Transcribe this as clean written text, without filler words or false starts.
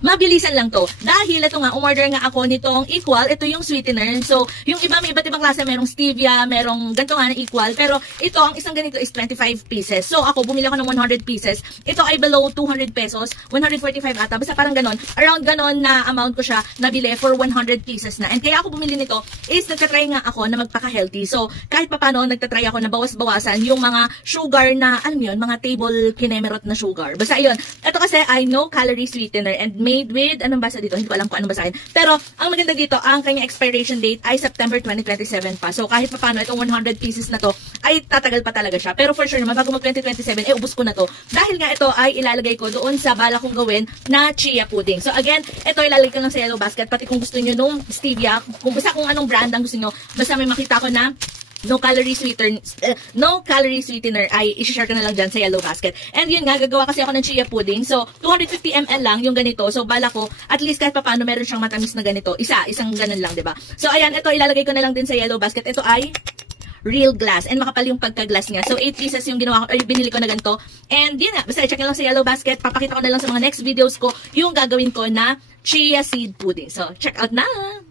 mabilisan lang to. Dahil ito nga, umorder nga ako nitong equal, ito yung sweetener. So, yung iba may iba't ibang klase, merong stevia, merong ganito nga na equal, pero ito, ang isang ganito is 25 pieces. So, ako, bumili ako ng 100 pieces. Ito ay below 200 pesos, 145 ata, basta parang ganon. Around ganon na amount ko siya nabili for 100 pieces na. And kaya ako bumili nito is nagtatry nga ako na magpaka-healthy. So, kahit papano, nagtatry ako na bawas-bawasan yung mga sugar na, alam yun, mga table kinemerot na sugar. Basta yun. Ito kasi ay no-calorie sweetener and made with, anong basa dito? Hindi ko alam kung anong basahin. Pero, ang maganda dito, ang kanyang expiration date ay September 2027 pa. So, kahit papano, itong 100 pieces na to, ay tatagal pa talaga siya. Pero for sure naman, bago mag 2027, ubus ko na to. Dahil nga ito ay ilalagay ko doon sa bala kong gawin na chia pudding. So, again, ito ilalagay ko lang sa yellow basket. Pati kung gusto nyo nung stevia, kung basta kung anong brand ang gusto nyo, basta may makita ko na no-calorie sweetener ay i-share ko na lang dyan sa yellow basket. And yun nga, gagawa kasi ako ng chia pudding. So, 250 ml lang yung ganito. So, bala ko, at least kahit paano meron siyang matamis na ganito. Isang ganun lang, diba? So, ayan, ito ilalagay ko na lang din sa yellow basket. Ito ay real glass. And makapal yung pagka-glass niya. So, 8 pieces yung ginawa ko, or binili ko na ganito. And yun nga, basta i-check lang sa yellow basket. Papakita ko na lang sa mga next videos ko yung gagawin ko na chia seed pudding. So, check out na!